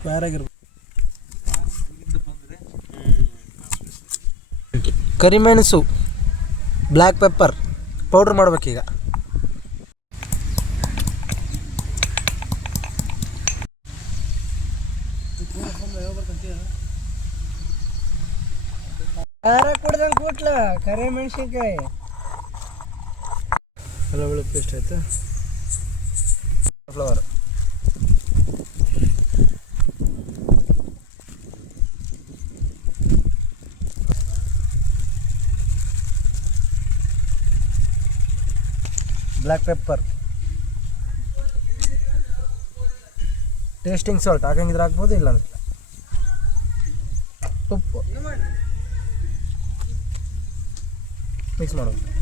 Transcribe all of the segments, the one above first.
Square ಆಗಿರ್ಬೇಕು ಕರಿಮೆಣಸು black pepper powder ಮಾಡ್ಬೇಕೀಗ ಖಾರ ಕುಡ್ದಂಗೆ ಕೂಟ್ಲ ಕರಿ ಮೆಣಸಿನ್ಕಾಯಿ. ಬೆಳ್ಳುಳ್ಳಿ ಪೇಸ್ಟ್ ಆಯ್ತು? Flower black pepper tasting salt ಹಾಕಂಗಿದ್ರೆ ಹಾಕ್ಬೋದು ತುಪ್ಪ. ಉಪ್ಪು ಮಿಕ್ಸ್ ಮಾಡೋದು.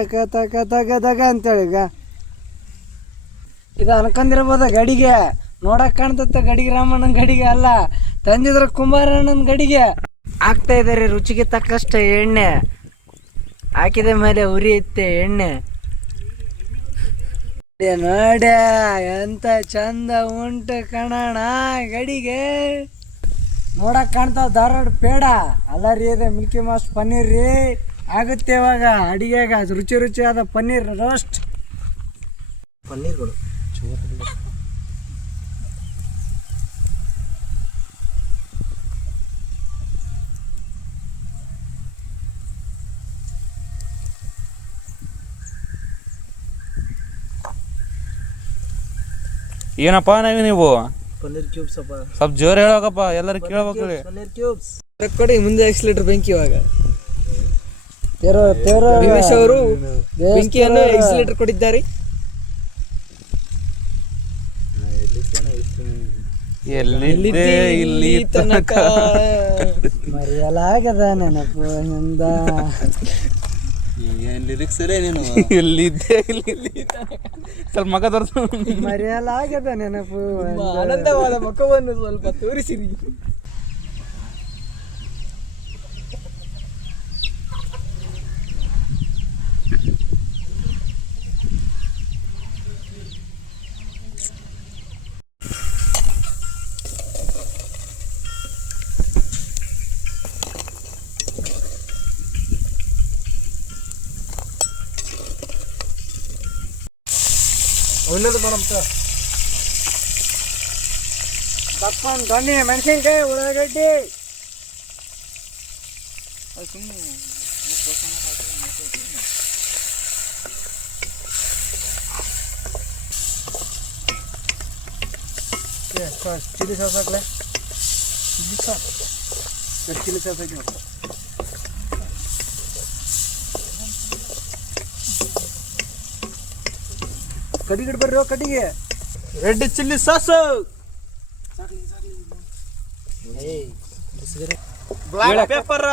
ತಗ ತಗ ತಗ ತಗ ಅಂತೇಳಿ ಈಗ. ಇದು ಅನ್ಕೊಂಡಿರ್ಬೋದ ಗಡಿಗೆ. ನೋಡಕ್ ಕಾಣ್ತತ್ತ ಗಡಿಗೆ, ರಾಮಣ್ಣನ ಗಡಿಗೆ ಅಲ್ಲ. ತಂದಿದ್ರ ಕುಮಾರಣ್ಣನ ಗಡಿಗೆ. ಹಾಕ್ತಾ ಇದ್ದಾರೆ, ರುಚಿಗೆ ತಕ್ಕಷ್ಟ ಎಣ್ಣೆ. ಹಾಕಿದ ಮೇಲೆ ಉರಿಯುತ್ತೆ ಎಣ್ಣೆ. ನೋಡ ಎಂತ ಚಂದ ಉಂಟು ಕಣಣ ಗಡಿಗೆ. ನೋಡಕ್ ಕಾಣ್ತಾವ ಧಾರವಾಡ ಪೇಡ. ಅಲ್ಲ ರೀ, ಇದೆ ಮಿಲ್ಕಿ ಮಾಸ್ ಪನ್ನೀರ್ ರೀ. ಆಗುತ್ತೆ ಇವಾಗ ಅಡಿಗೆಗ ರುಚಿ ರುಚಿಯಾದ ಪನ್ನೀರ್ ರೋಸ್ಟ್ ಪನ್ನೀರ್ಗಳು. ಏನಪ್ಪ ನಾವಿ ನೀವು? ಪನ್ನೀರ್ ಕ್ಯೂಬ್ಸ್ ಅಪ್ಪ. ಸ್ವಲ್ಪ ಜೋರ್ ಹೇಳೋಕಪ್ಪ ಎಲ್ಲರೂ ಕೇಳ್ಬೇಕು ಪನ್ನೀರ್ ಕ್ಯೂಬ್ಸ್ ಕೊಡಿ ಮುಂದೆ ಎಕ್ಸಿಲೇಟರ್ ಬೆಂಕಿ ಇವಾಗ. ಭೀಮೇಶ್ ಅವರು ಬೆಂಕಿಯನ್ನು ಎಕ್ಸಿಲೇಟರ್ ಕೊಟ್ಟಿದ್ದಾರೆ. ಎಲ್ಲಿದ್ದೆ ಇಲ್ಲಿ ತನಕ? ಮರೆಯಲಾಗದ ನೆನಪು ನಿಂದ. ಎಲ್ಲಿದ್ದೆ ಇಲ್ಲಿ ತನಕ? ಸ್ವಲ್ಪ ಮಗ ತೋರ್ಸು. ಮರೆಯಲಾಗದ ನೆನಪು ಆನಂದವಾದ ಮುಖವನ್ನು ಸ್ವಲ್ಪ ತೋರಿಸಿರಿ. ಒಳ್ಳೇದು ಬರಂತ ತಪ್ಕೊಂಡು ಬನ್ನಿ ಮೆಣಸಿನ್ಕಾಯಿ ಉಳ್ಳಾಗಡ್ಡಿ. Chilli sauce ಹಾಕ್ಲೆ? Chilli sauce. ಎಷ್ಟು ಚಿಲ್ಲಿ ಸಾಸ್ ಹಾಕಿ ನೋಡಿ. ಕಡಿಗಿಡ್ ಬರ್ರಿ ಕಡಿಗೆ red chilli sauce. Black pepper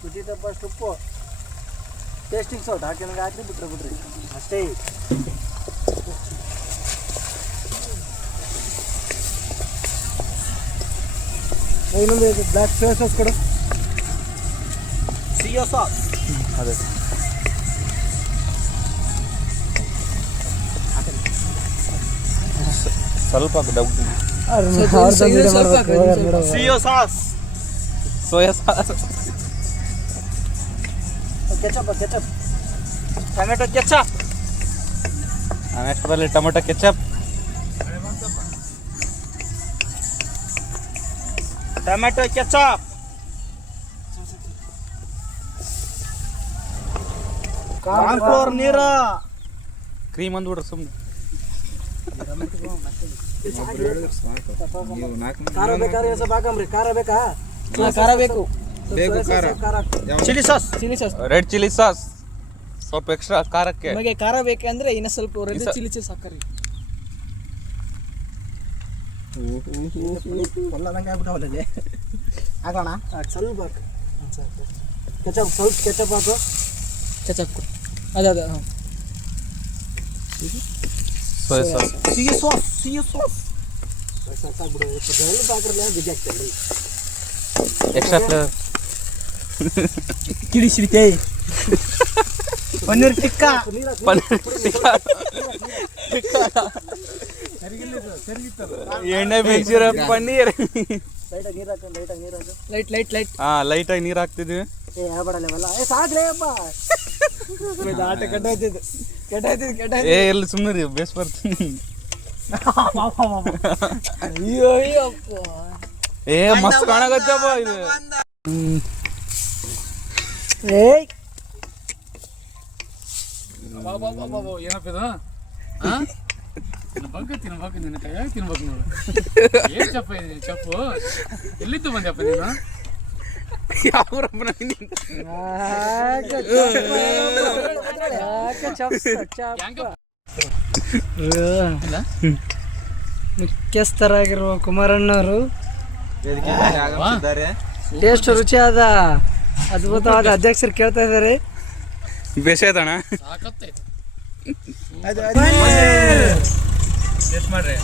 ಕುದಿದ first ಉಪ್ಪು. ಟೇಸ್ಟಿಂಗ್ ಸೌಟ್ ಹಾಕಿ ನನಗೆ ಹಾಕಿ ಬಿಟ್ರೆ ಬಿಡ್ರಿ. ಅಷ್ಟೇ. ಇನ್ನೊಂದು ಬ್ಲ್ಯಾಕ್ ಸೋಯಾ ಸಾಸ್ ಕೊಡು. ಸಿಯೋ ಸಾಸ್ ಅದೇ. ಸ್ವಲ್ಪ doubt soya sauce soya sauce ketchup ketchup tomato ketchup next ಬರಲಿ tomato ketchup tomato ketchup cornflour ನೀರ ಕ್ರೀಮ್ ಅಂದ್ಬಿಡ್ರಿ ಸುಮ್ಮನೆ ಖಾರ ಬೇಕಾದ್ರೆ ಸ್ವಲ್ಪ ಹಾಕಂಬ್ರಿ ಖಾರ ಬೇಕಾ? ಖಾರ ಬೇಕು. ಬೇಕು ಖಾರ. Chilli sauce. Chilli sauce. Red chilli sauce ಸ್ವಲ್ಪ ಎಕ್ಸ್ಟ್ರಾ ಖಾರಕ್ಕೆ. ನಿಮಗೆ ಖಾರ ಬೇಕಂದ್ರೆ ಇನ್ನ ಸ್ವಲ್ಪ ರೆಡ್ ಚಿಲ್ಲಿ ಸಾಸ್ ಹಾಕರಿ ಹೊಲ್ಲದಂಗೆ ಆಗ್ಬಿಟ್ಟವಲ್ಲೇ ಹಾಕೋಣ? ಸ್ವಲ್ಪ ಹಾಕು. ಕೆಚಪ್ ಸ್ವಲ್ಪ ಕೆಚಪ್ ಹಾಕು. ಕೆಚಪ್ ಅದೇ ಅದೇ ಹಾಂ ಸೋಯಾ ಸಾಸ್ ಸಿಹಿ ಸಾಸ್ ಸಿಹಿ ಸಾಸ್ ಎಕ್ಸ್ಟ್ರಾ ಫ್ಲೇವರ್ ಕಿಡಿ ಸಿಡಿಕೆ ಪನ್ನೀರ್ ಟಿಕ್ಕಾ ಪನ್ನೀರ್ ಟಿಕ್ಕಾ. ಎಣ್ಣೆ ಬೇಯಿಸಿರೋ ಪನ್ನೀರ್. ಲೈಟ್ ಲೈಟ್ ಲೈಟ್ ಹಾ ಲೈಟಾಗಿ ನೀರು ಹಾಕ್ತಿದ್ವಿ. ಏ ಹೇಳ್ಬೇಡಲ್ಲ ಇವೆಲ್ಲ ಏ ಸಾಕ್ರೆ ಅಪ್ಪ. ಆಟ ಕೆಟ್ಟೋಯ್ತಿದ್ದು ಕೆಟ್ಟೋಯ್ತಿದ್ದು ಕೆಟ್ಟ ಏ ಎಲ್ಲಿ ಸುಮ್ಮನೆ ರೀ ಬೇಸ್ ಬರ್ತೀನಿ. ಅಯ್ಯೋ ಅಯ್ಯಪ್ಪ ಏ ಮಸ್ತ್ ಕಾಣಕತ್ತಪ್ಪ ಇದು. ಬಾ ಏನಪ್ಪ ಇದು? ಆ? ತಿನ್ಬೇಕು ತಿನ್ಬೇಕು ನಿನ್ನ ಕೈಯಾಗ ತಿನ್ಬೇಕು ನೋಡು. ಏನ್ ಚಪ್ಪ ಇದೆ ಚಪ್ಪು? ಎಲ್ಲಿತ್ತು ಬಂದ್ಯಪ್ಪ ನೀನು? ಯಾವ್ರಪ್ಪನ? ಮುಖ್ಯಸ್ಥರಾಗಿರುವ ಕುಮಾರಣ್ಣವರು. ಟೇಸ್ಟ್ ರುಚಿಯಾದ ಅದ್ಭುತವಾದ ಅಧ್ಯಕ್ಷರು ಕೇಳ್ತಾ ಇದ್ದಾರೆ. ಟೇಸ್ಟ್ ಮಾಡ್ರಿ.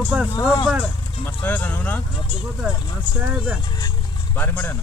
Super super. ಮಸ್ತ್ ಆಯ್ತಣ್ಣ ಅದ್ಭುತ ಮಸ್ತ್ ಭಾರಿ ಮಾಡ್ಯಾನ?